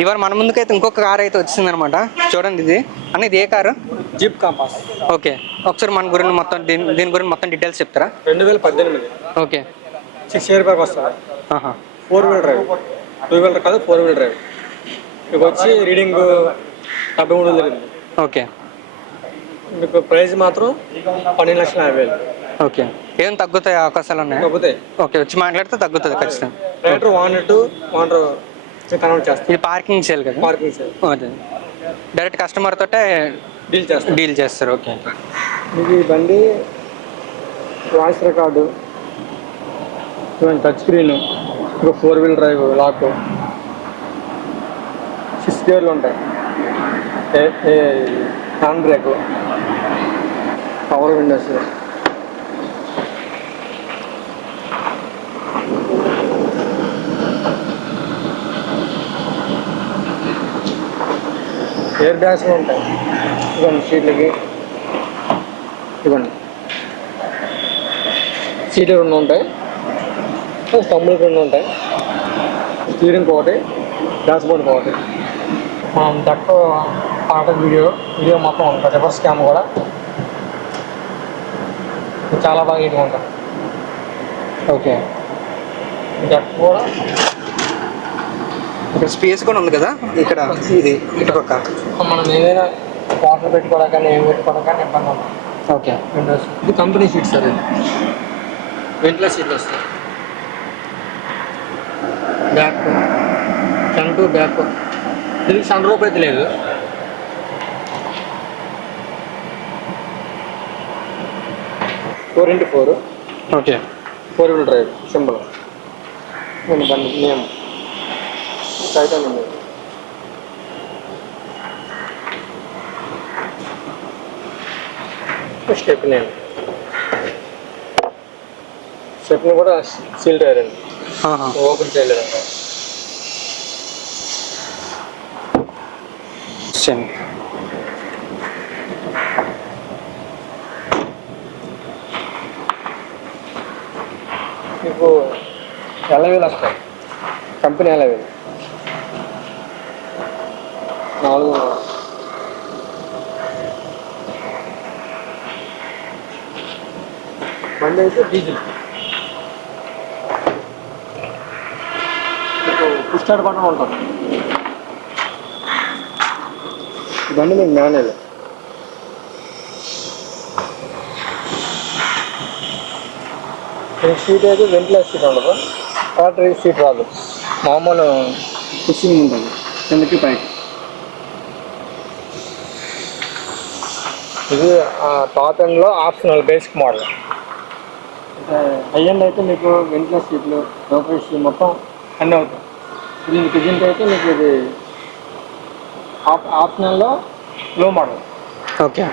ఇవాళ మన ముందుకైతే ఇంకొక కార్ అయితే వచ్చిందనమాట. చూడండి ఇది అన్న, ఇది ఏ కారు? Jeep compass. ఓకే, ఒకసారి మన గురించి మొత్తం దీని గురించి మొత్తం డీటెయిల్స్ చెప్తారా? 2018. ఓకే. 6 ఇయర్ బ్యాక్ వస్తుంది. 4 వీలర్ డ్రైవ్, 2 వీలర్ కాదు 4 వీలర్ డ్రైవ్. మీకు వచ్చి రీడింగ్ 73 జరిగింది. ఓకే. మీకు ప్రైస్ మాత్రం 12,50,000. ఓకే. ఏం తగ్గుతాయి అవకాశాలు ఉన్నాయి? తగ్గుతాయి. ఓకే, వచ్చి మాట్లాడితే తగ్గుతుంది ఖచ్చితంగా. రైడర్ ఓనర్ కన్వర్ట్ చేస్తారు. ఇది పార్కింగ్ సేల్ కదా? Parking sale. అదే డైరెక్ట్ కస్టమర్ తోటే డీల్ చేస్తారు. ఓకే. మీకు ఈ బండి వాయిస్ రికార్డు, టచ్ స్క్రీన్, ఇంకా 4 వీలర్ డ్రైవ్, లాక్, 6 గేర్లు ఉంటాయి, hand brake, power Windows, air bags ఉంటాయి. ఇవ్వండి సీట్లకి, ఇవ్వండి సీట్లు 2 ఉంటాయి, స్టంబులు 2 ఉంటాయి, స్టీరింగ్ ఒకటి, డాష్ బోర్డ్ ఒకటి. మనం తక్కువ పాట వీడియో మొత్తం ఉంటుంది. రివర్స్ క్యామ్ కూడా చాలా బాగా నీట్గా ఉంటుంది. ఓకే. డక్ కూడా ఇక్కడ స్పేస్ కూడా ఉంది కదా ఇక్కడ, ఇది ఇటుపక్క మనం ఏదైనా వాటర్ పెట్టుకోవడానికి కానీ ఏమి పెట్టుకోవడానికి కానీ ఇబ్బంది ఉంటుంది. ఓకే. విండోస్ ఇది కంపెనీ సీట్స్, అది వెంట్లెస్ సీట్లు వస్తాయి. Back, front back. ఇది సన్ రూప్ అయితే లేదు. Four into 4. Okay. 4 wheeler drive simple. నేను బండి నేమ్ టైటానియం ఉంది. స్టెప్ని కూడా సీల్ టైర్ అండి, ఓపెన్ చేయలేదు. మీకు ఎలవేలు వస్తాయి, కంపెనీ ఎలవేలు 4. బండి అయితే డీజిల్. మీకు పుష్ స్టార్ట్ బటన్ ఉంటుంది. బండి మీకు మాన్యువల్. సీట్ అయితే వెంటిలేషన్ సీట్ ఉండదు, బ్యాటరీ సీట్ రాదు, మామూలు పుషింగ్ ఉంటుంది కిందకి పైకి. ఇది టాప్ ఎండ్లో optional basic model. High end అయితే మీకు వెంటిలేషన్ సీట్లు, లోపల సీట్ మొత్తం అన్నీ అవుతాయి. ఇది ప్రెజెంట్ అయితే మీకు ఇది ఆప్షనల్లో లో మోడల్. ఓకే.